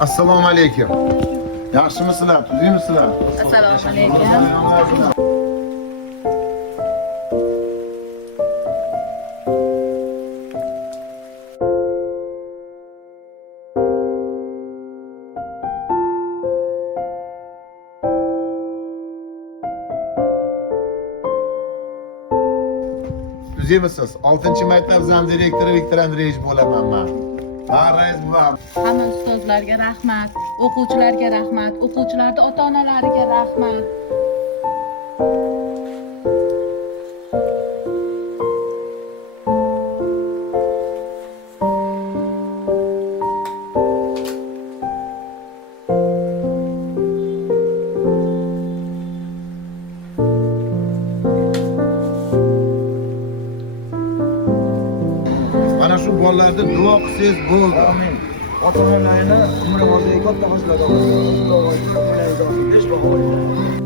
Assalomu alaykum. Yaxshimisizlar? Tuzingmisizlar? Assalomu alaykum. Tuzingmisiz? 6-maktab zam direktori Viktor Andreyevich bo'laman men. Ha, rais buvam. Hamma ustozlarga rahmat, o'quvchilarga rahmat, o'quvchilarning ota-onalariga rahmat. Mana shu bolalarni duo qilsangiz bo'ldi. Amin. Ota-onalarni umri boshiga katta boshlar olsin. Xudo xohlasa, mana 5 baho olinglar.